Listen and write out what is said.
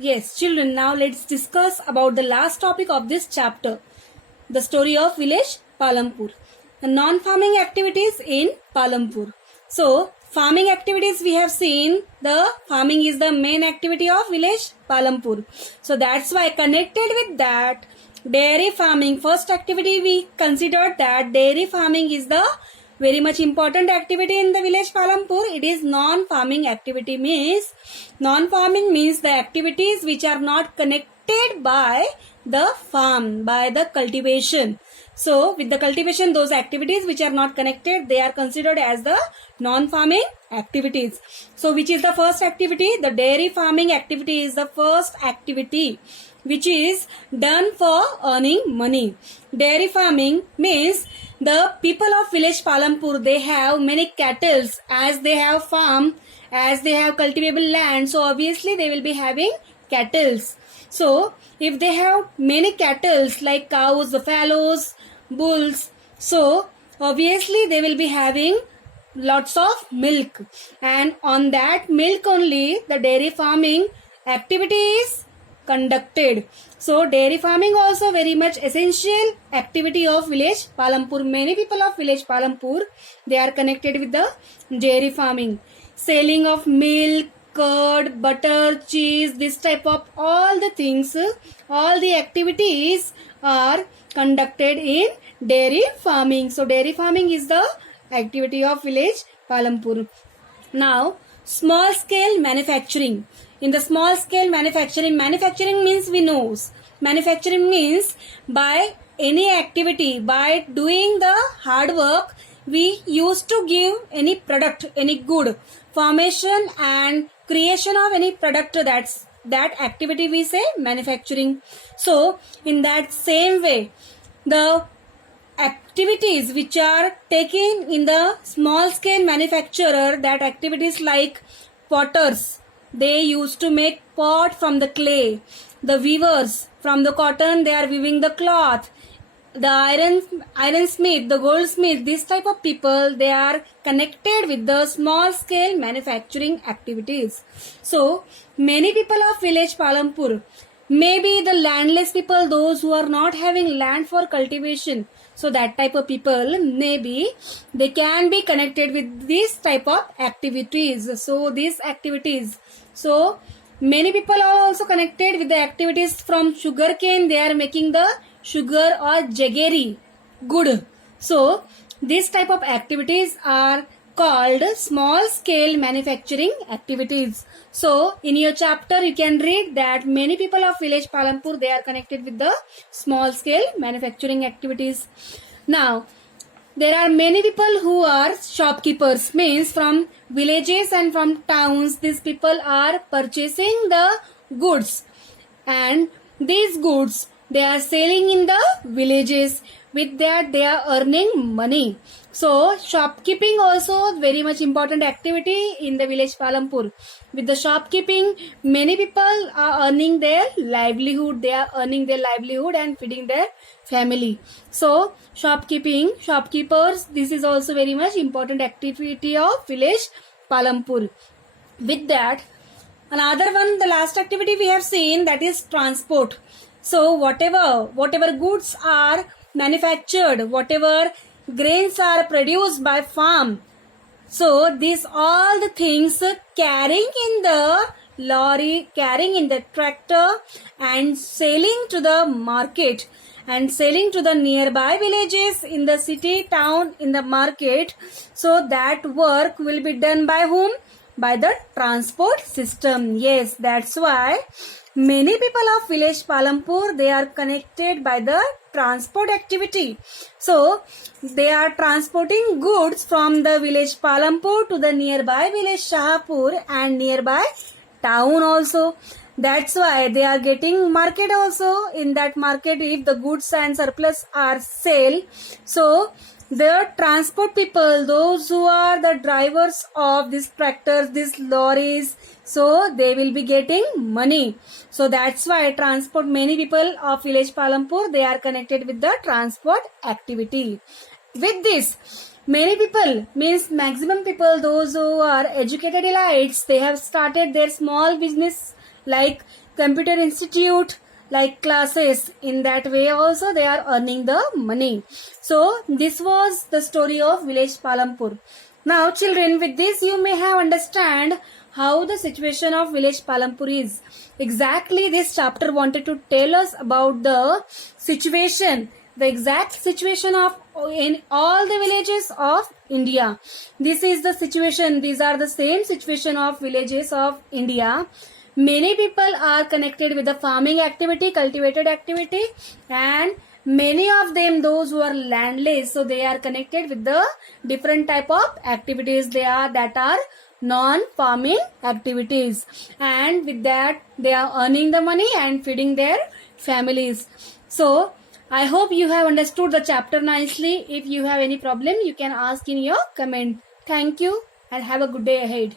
Yes, children, now let's discuss about the last topic of this chapter, the story of village Palampur. The non-farming activities in Palampur. So, farming activities we have seen, the farming is the main activity of village Palampur. So, that's why connected with that, dairy farming, first activity we considered that dairy farming is the very much important activity in the village Palampur. It is non-farming activity means the activities which are not connected by the farm, by the cultivation. So with the cultivation, those activities which are not connected, they are considered as the non-farming activities. So which is the first activity? The dairy farming activity is the first activity which is done for earning money. Dairy farming means the people of village Palampur, they have many cattle, as they have farm, as they have cultivable land, so obviously they will be having cattle. So if they have many cattle like cows, fallows, bulls, so obviously they will be having lots of milk, and on that milk only the dairy farming activity is conducted. So dairy farming also very much essential activity of village Palampur. Many people of village Palampur, they are connected with the dairy farming. Selling of milk, curd, butter, cheese, this type of all the things, all the activities are conducted in dairy farming. So dairy farming is the activity of village Palampur. Now, small scale manufacturing. In the small scale manufacturing means we know. Manufacturing means by any activity, by doing the hard work, we used to give any product, any good, formation and creation of any product, that activity we say manufacturing. So in that same way, the activities which are taken in the small scale manufacturer, that activities like potters, they used to make pot from the clay. The weavers, from the cotton they are weaving the cloth. The ironsmith, the goldsmith, this type of people, they are connected with the small scale manufacturing activities. So many people of village Palampur, maybe the landless people, those who are not having land for cultivation, so that type of people, maybe they can be connected with this type of activities. So these activities, so many people are also connected with the activities from sugarcane. They are making the sugar or jaggery good. So this type of activities are called small scale manufacturing activities. So in your chapter you can read that many people of village Palampur, they are connected with the small scale manufacturing activities. Now there are many people who are shopkeepers, means from villages and from towns, these people are purchasing the goods, and these goods they are selling in the villages. With that they are earning money. So shopkeeping also very much important activity in the village Palampur. With the shopkeeping, many people are earning their livelihood. They are earning their livelihood and feeding their family. So shopkeeping, shopkeepers, this is also very much important activity of village Palampur. With that, another one, the last activity we have seen, that is transport. So whatever goods are manufactured, whatever grains are produced by farm, so these all the things carrying in the lorry, carrying in the tractor and selling to the market and selling to the nearby villages, in the city, town, in the market. So that work will be done by whom? By the transport system. Yes, that's why many people of village Palampur, they are connected by the transport activity. So they are transporting goods from the village Palampur to the nearby village Shahapur and nearby town also. That's why they are getting market also. In that market, if the goods and surplus are sale, so the transport people, those who are the drivers of these tractors, these lorries, so they will be getting money. So that's why transport, many people of village Palampur, they are connected with the transport activity. With this, many people, means maximum people, those who are educated elites, they have started their small business like computer institute, like classes. In that way also they are earning the money. So this was the story of village Palampur. Now children, with this you may have understand how the situation of village Palampur is. Exactly this chapter wanted to tell us about the situation, the exact situation of in all the villages of India. This is the situation, these are the same situation of villages of India. Many people are connected with the farming activity, cultivated activity, and many of them, those who are landless, so they are connected with the different type of activities that are non-farming activities, and with that they are earning the money and feeding their families. So I hope you have understood the chapter nicely. If you have any problem, you can ask in your comment. Thank you and have a good day ahead.